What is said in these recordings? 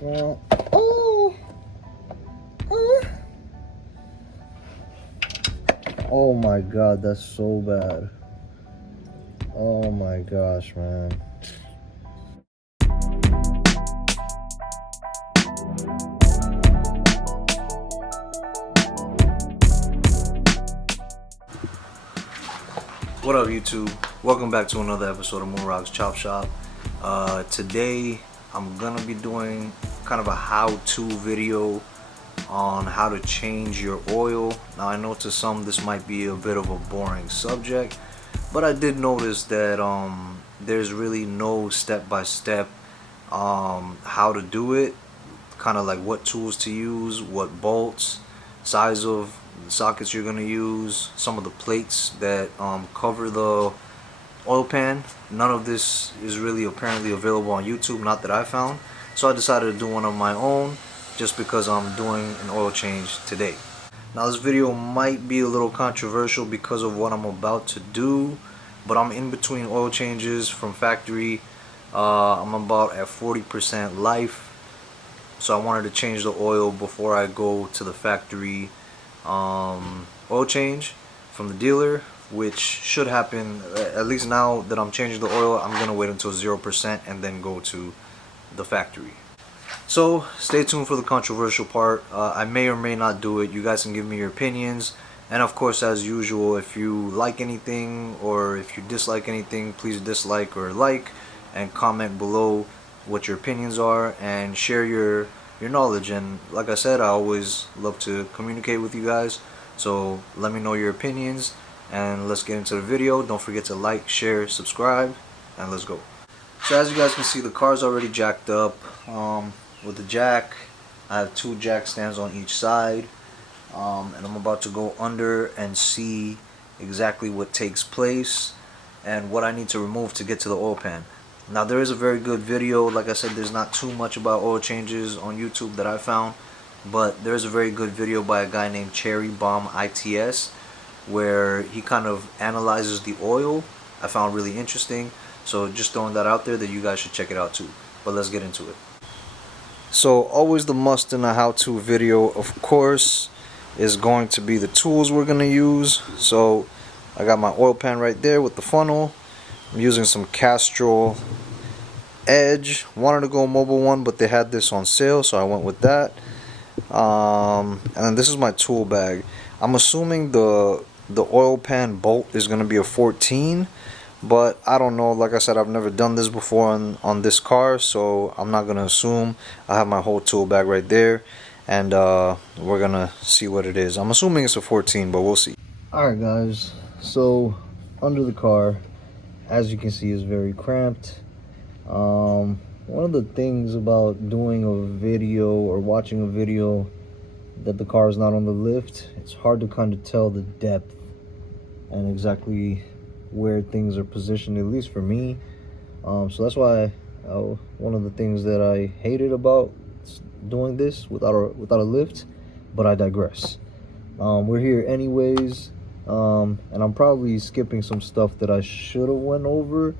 Oh, oh, oh my God, that's so bad. Oh my gosh, man. What up, YouTube? Welcome back to another episode of Moon Rock's Chop Shop. Today I'm gonna be doing kind of a how-to video on how to change your oil. Now I know to some this might be a bit of a boring subject, but I did notice that there's really no step-by-step how to do it, kind of like what tools to use, what bolts, size of sockets you're going to use, some of the plates that cover the oil pan. None of this is really apparently available on YouTube, not that I found, so I decided to do one of my own just because I'm doing an oil change today. Now this video might be a little controversial because of what I'm about to do, but I'm in between oil changes from factory. I'm about at 40% life, so I wanted to change the oil before I go to the factory oil change from the dealer, which should happen. At least now that I'm changing the oil, I'm gonna wait until 0% and then go to the factory. So stay tuned for the controversial part. I may or may not do it. You guys can give me your opinions, and of course, as usual, if you like anything or if you dislike anything, please dislike or like and comment below what your opinions are and share your knowledge. And like I said, I always love to communicate with you guys, so let me know your opinions and let's get into the video. Don't forget to like, share, subscribe, and let's go. So as you guys can see, the car's already jacked up. With the jack, I have 2 jack stands on each side, and I'm about to go under and see exactly what takes place and what I need to remove to get to the oil pan. Now there is a very good video. Like I said, there's not too much about oil changes on YouTube that I found, but there's a very good video by a guy named Cherry Bomb ITS where he kind of analyzes the oil. I found really interesting, so just throwing that out there that you guys should check it out too. But let's get into it. So always the must in a how-to video, of course, is going to be the tools we're going to use. So I got my oil pan right there with the funnel. I'm using some Castrol Edge. Wanted to go mobile one, but they had this on sale, so I went with that. And then this is my tool bag. I'm assuming the oil pan bolt is going to be a 14, but I don't know. Like I said, I've never done this before on this car, so I'm not going to assume. I have my whole tool bag right there, and we're going to see what it is. I'm assuming it's a 14, but we'll see. Alright guys, so under the car, as you can see, is very cramped. One of the things about doing a video or watching a video that the car is not on the lift, it's hard to kind of tell the depth and exactly where things are positioned, at least for me. So that's why one of the things that I hated about doing this without a lift, but I digress. We're here anyways. And I'm probably skipping some stuff that I should have went over,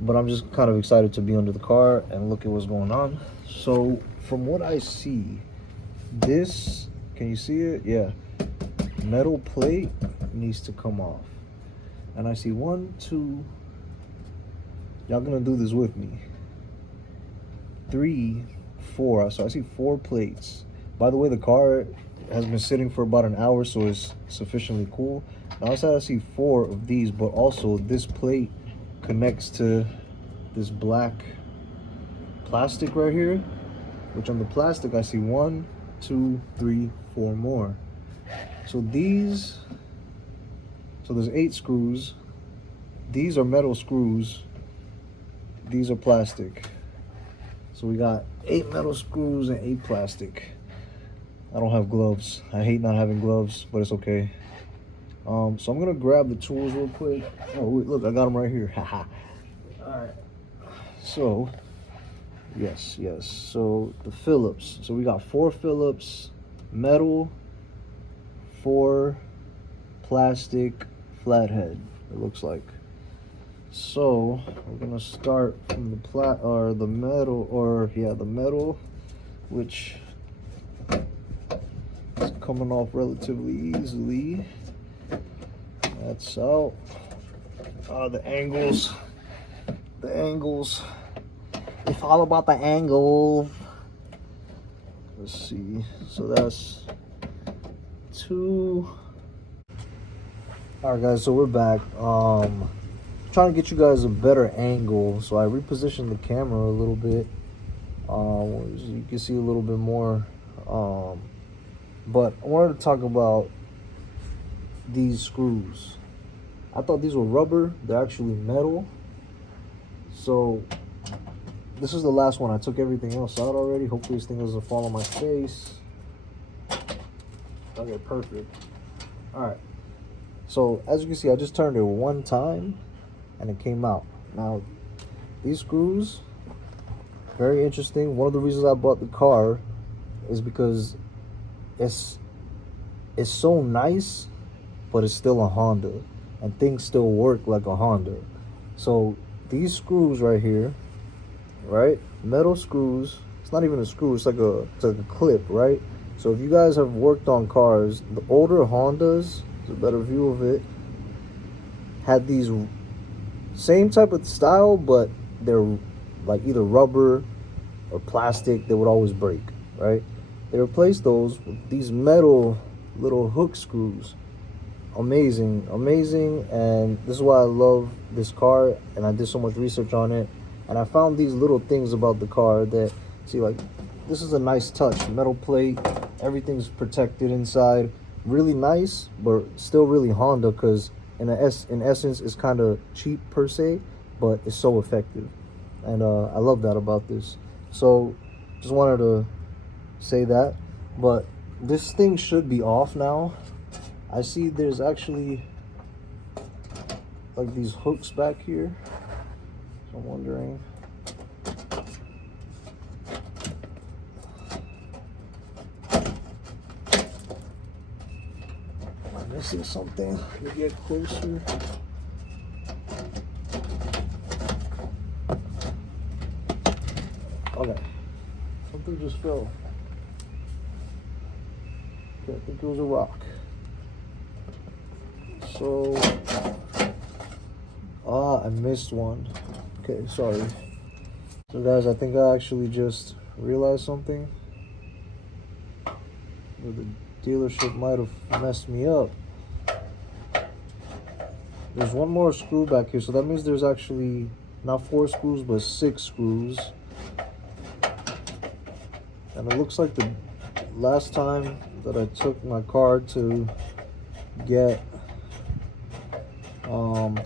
but I'm just kind of excited to be under the car and look at what's going on. So from what I see, this, can you see it? Yeah, metal plate needs to come off, and I see 1, 2, y'all gonna do this with me, 3, 4. So I see 4 plates. By the way, the car has been sitting for about an hour, so it's sufficiently cool. Now I see 4 of these, but also this plate connects to this black plastic right here, which on the plastic I see 1, 2, 3, 4 more. So there's 8 screws. These are metal screws, these are plastic. So we got 8 metal screws and 8 plastic. I don't have gloves. I hate not having gloves, but it's okay. So I'm gonna grab the tools real quick. Oh wait, look, I got them right here. Haha. All right. So yes. So the Phillips. So we got 4 Phillips, metal, 4 plastic, flathead. It looks like. So we're gonna start from the metal, which is coming off relatively easily. That's out. The angles. It's all about the angle. Let's see. So that's 2. All right, guys. So we're back. Trying to get you guys a better angle, so I repositioned the camera a little bit, so you can see a little bit more. But I wanted to talk about these screws. I thought these were rubber. They're actually metal. So this is the last one. I took everything else out already. Hopefully this thing doesn't fall on my face. Okay, perfect. All right. So as you can see, I just turned it one time and it came out. Now, these screws, very interesting. One of the reasons I bought the car is because it's so nice, but it's still a Honda, and things still work like a Honda. So these screws right here, right? Metal screws. It's not even a screw. It's like a clip, right? So if you guys have worked on cars, the older Hondas, there's a better view of it, had these same type of style, but they're like either rubber or plastic. They would always break, right? They replaced those with these metal little hook screws. Amazing, and this is why I love this car, and I did so much research on it, and I found these little things about the car that, see, like, this is a nice touch. Metal plate, everything's protected inside. Really nice, but still really Honda, because in essence, it's kind of cheap per se, but it's so effective. And I love that about this. So just wanted to say that. But this thing should be off now. I see there's actually like these hooks back here. So I'm wondering. Am I missing something? Let me get closer. Okay. Something just fell. Okay, I think it was a rock. So, I missed one. Okay, sorry. So guys, I think I actually just realized something. The dealership might have messed me up. There's one more screw back here, so that means there's actually not 4 screws, but 6 screws. And it looks like the last time that I took my car to get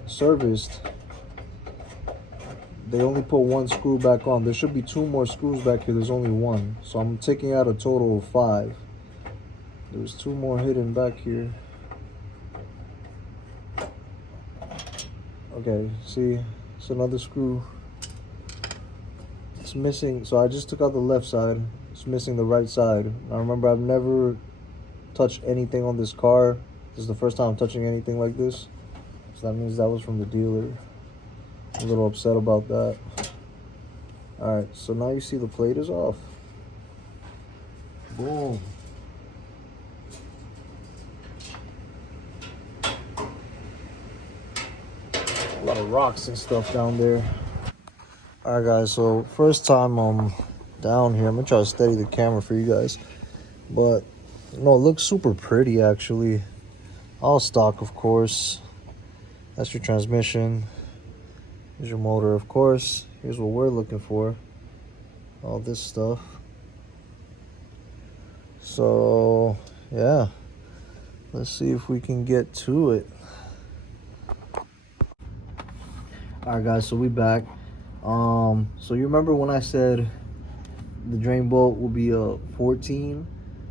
serviced, they only put 1 screw back on. There should be 2 more screws back here. There's only 1, so I'm taking out a total of 5. There's 2 more hidden back here. Okay, see, it's another screw. It's missing, so I just took out the left side. It's missing the right side. Now remember, I've never touched anything on this car. This is the first time I'm touching anything like this. So that means that was from the dealer. I'm a little upset about that. Alright, so now you see the plate is off. Boom. A lot of rocks and stuff down there. Alright guys, so first time I'm down here. I'm gonna try to steady the camera for you guys. But no, it looks super pretty actually. All stock, of course. That's your transmission. Here's your motor, of course. Here's what we're looking for. All this stuff. So yeah, let's see if we can get to it. Alright guys, so we back. So you remember when I said the drain bolt will be a 14?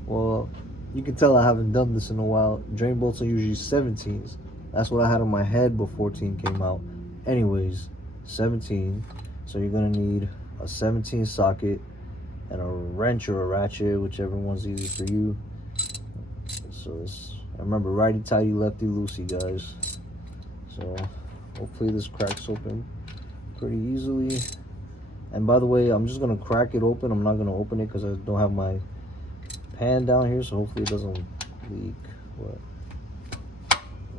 Well, you can tell I haven't done this in a while. Drain bolts are usually 17s. That's what I had in my head before 14 came out. Anyways, 17. So you're gonna need a 17 socket and a wrench or a ratchet, whichever one's easy for you. So this, remember, righty tighty, lefty loosey, guys. So Hopefully this cracks open pretty easily. And by the way, I'm just gonna crack it open. I'm not gonna open it because I don't have my pan down here, so hopefully it doesn't leak.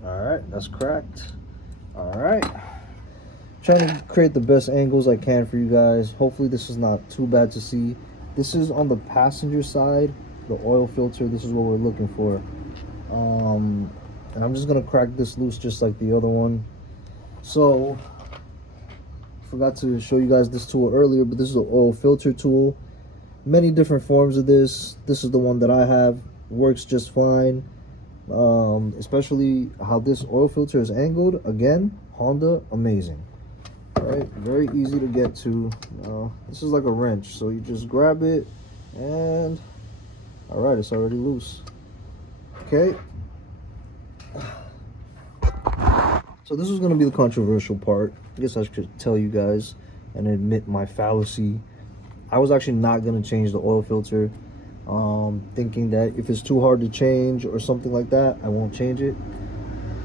All right, that's cracked. All right, trying to create the best angles I can for you guys. Hopefully this is not too bad to see. This is on the passenger side, the oil filter. This is what we're looking for. And I'm just gonna crack this loose just like the other one. So forgot to show you guys this tool earlier, but this is an oil filter tool. Many different forms of this. This is the one that I have. Works just fine. Especially how this oil filter is angled. Again, Honda, amazing. Right, very easy to get to. This is like a wrench, so you just grab it and all right, it's already loose. Okay, so this is going to be the controversial part. I guess I should tell you guys and admit my fallacy. I was actually not going to change the oil filter, thinking that if it's too hard to change or something like that, I won't change it.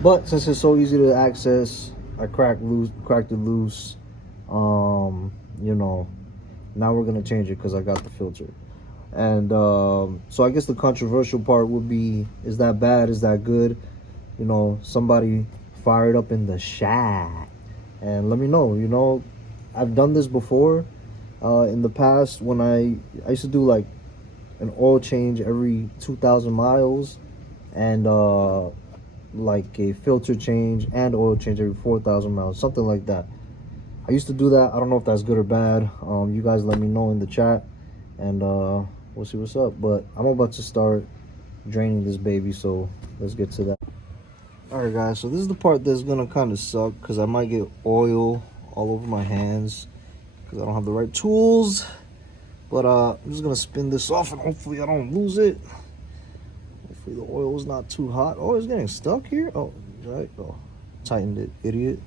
But since it's so easy to access, I cracked it loose. You know, now we're gonna change it because I got the filter. And so I guess the controversial part would be, is that bad? Is that good? You know, somebody fire it up in the chat and let me know. You know, I've done this before in the past when I used to do like an oil change every 2,000 miles and like a filter change and oil change every 4,000 miles, something like that. I used to do that. I don't know if that's good or bad. You guys let me know in the chat and we'll see what's up. But I'm about to start draining this baby, so let's get to that. All right guys, so this is the part that's gonna kind of suck because I might get oil all over my hands because I don't have the right tools. But I'm just gonna spin this off and hopefully I don't lose it. Hopefully the oil is not too hot. Oh, it's getting stuck here. Oh, right. Oh, tightened it, idiot.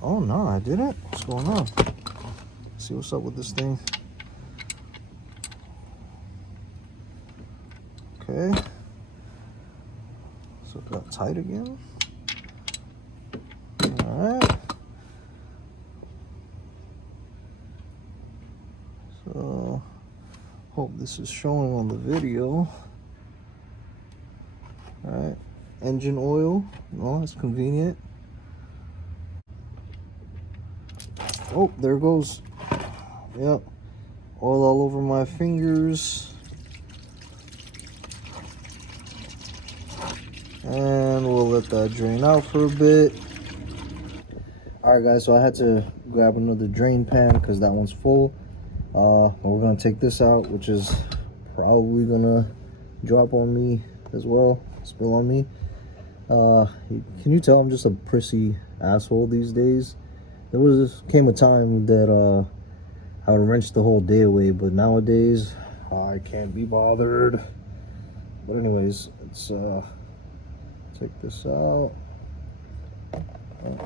Oh no, I didn't. What's going on? Let's see what's up with this thing. Okay. So it got tight again. Alright. So hope this is showing on the video. Alright. Engine oil. Oh, it's convenient. Oh, there it goes. Yep. Oil all over my fingers. And we'll let that drain out for a bit. Alright guys, so I had to grab another drain pan because that one's full. We're gonna take this out, which is probably gonna drop on me as well, spill on me. Can you tell I'm just a prissy asshole these days? There came a time that I would wrench the whole day away, but nowadays I can't be bothered. But anyways, let's take this out. Oh,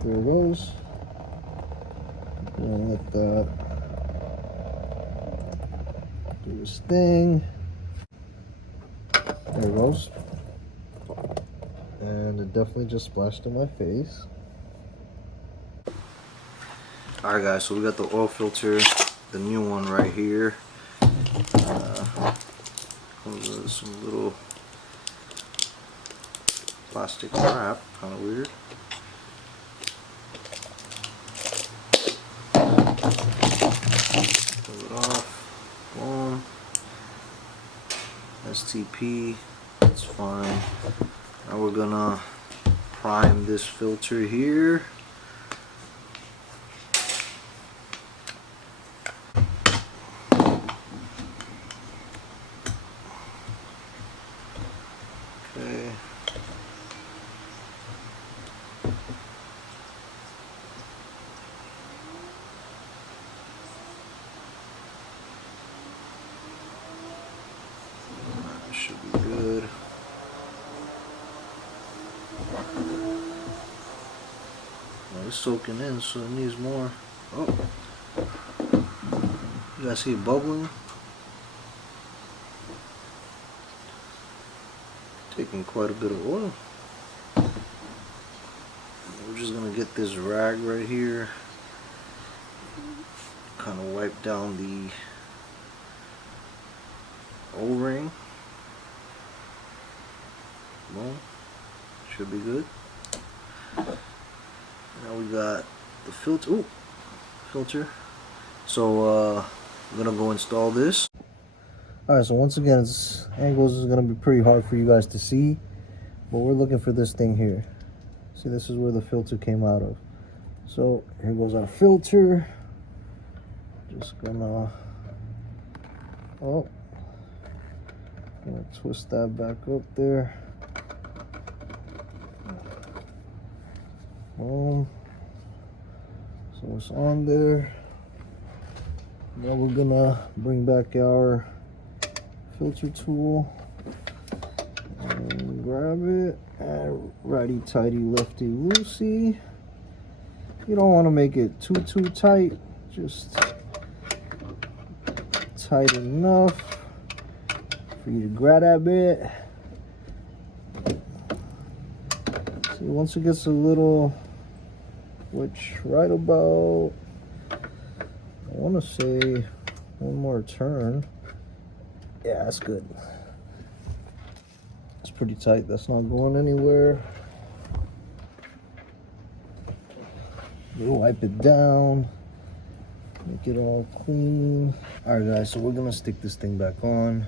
there it goes. And let that do this thing. There it goes. And it definitely just splashed in my face. Alright guys, so we got the oil filter, the new one right here. Comes with some little plastic wrap, kind of weird. Pull it off, boom. STP, that's fine. Now we're gonna prime this filter here. Okay. That should be good. Well, it's soaking in, so it needs more. Oh, you guys see it bubbling? Taking quite a bit of oil. We're just gonna get this rag right here, kind of wipe down the O-ring. Boom, should be good. Now we got the filter. Ooh, filter. So I'm gonna go install this. Alright, so once again, angles is gonna be pretty hard for you guys to see, but we're looking for this thing here. See, this is where the filter came out of. So here goes our filter. Just gonna twist that back up there. Boom. So it's on there. Now we're gonna bring back our filter tool and grab it, and righty tighty, lefty loosey. You don't want to make it too tight, just tight enough for you to grab that bit. See, once it gets a little, which right about, I want to say one more turn. Yeah, that's good. It's pretty tight. That's not going anywhere. We'll wipe it down, make it all clean. Alright guys, so we're gonna stick this thing back on,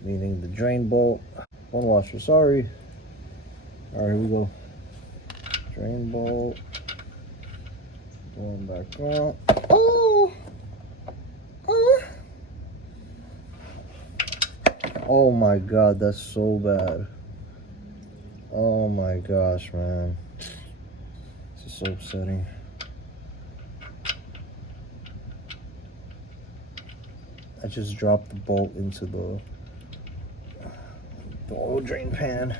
meaning the drain bolt. One washer, sorry. Alright, here we go. Drain bolt. Going back on. Oh! Oh my god, that's so bad. Oh my gosh, man. This is so upsetting. I just dropped the bolt into the oil drain pan,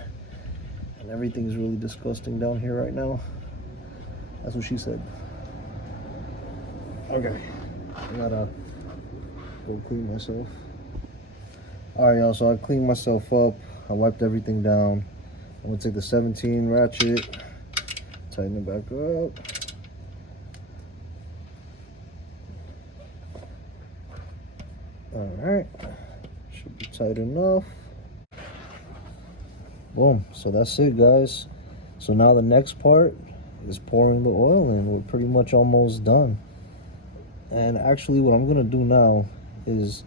and everything's really disgusting down here right now. That's what she said. Okay, I gotta go clean myself. Alright y'all, so I cleaned myself up. I wiped everything down. I'm gonna take the 17 ratchet, tighten it back up. Alright, should be tight enough. Boom, so that's it guys. So now the next part is pouring the oil in. We're pretty much almost done. And actually what I'm gonna do now is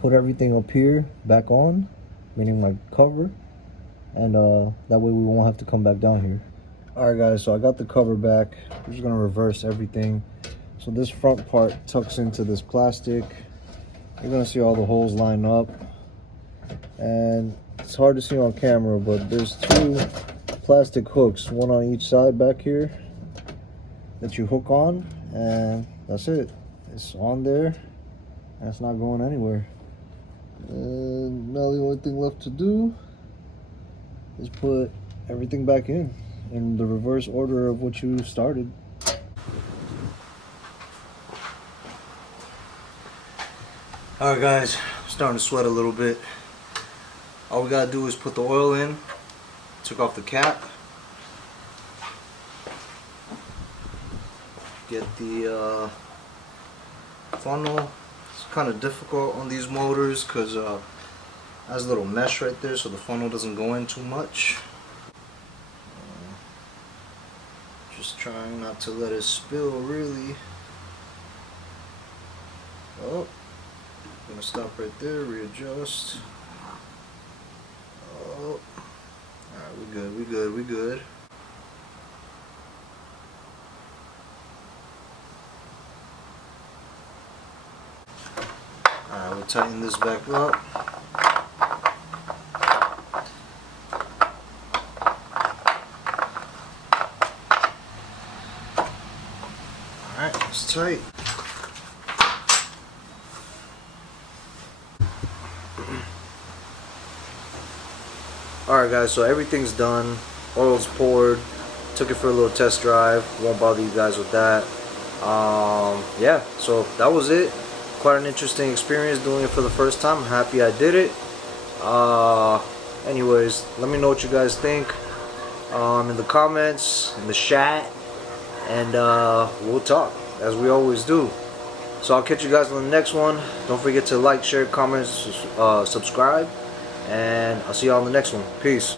put everything up here back on, meaning my cover, and that way we won't have to come back down here. Alright guys, so I got the cover back. We're just gonna reverse everything. So this front part tucks into this plastic. You're gonna see all the holes line up, and it's hard to see on camera, but there's two plastic hooks, one on each side back here, that you hook on, and that's it. It's on there, and it's not going anywhere. And now the only thing left to do is put everything back in the reverse order of what you started. Alright guys, starting to sweat a little bit. All we gotta do is put the oil in. Took off the cap. Get the funnel. It's kind of difficult on these motors because it has a little mesh right there, so the funnel doesn't go in too much. Just trying not to let it spill really. Oh, gonna stop right there, readjust. Oh, alright, we good, we good, we good. Alright, we'll tighten this back up. Alright, it's tight. Alright guys, so everything's done. Oil's poured. Took it for a little test drive. Won't bother you guys with that. Yeah, so that was it. Quite an interesting experience doing it for the first time. I'm happy I did it. Anyways, let me know what you guys think. in the comments, in the chat, and we'll talk as we always do. So I'll catch you guys on the next one. Don't forget to like, share, comment, subscribe, and I'll see you all on the next one. Peace.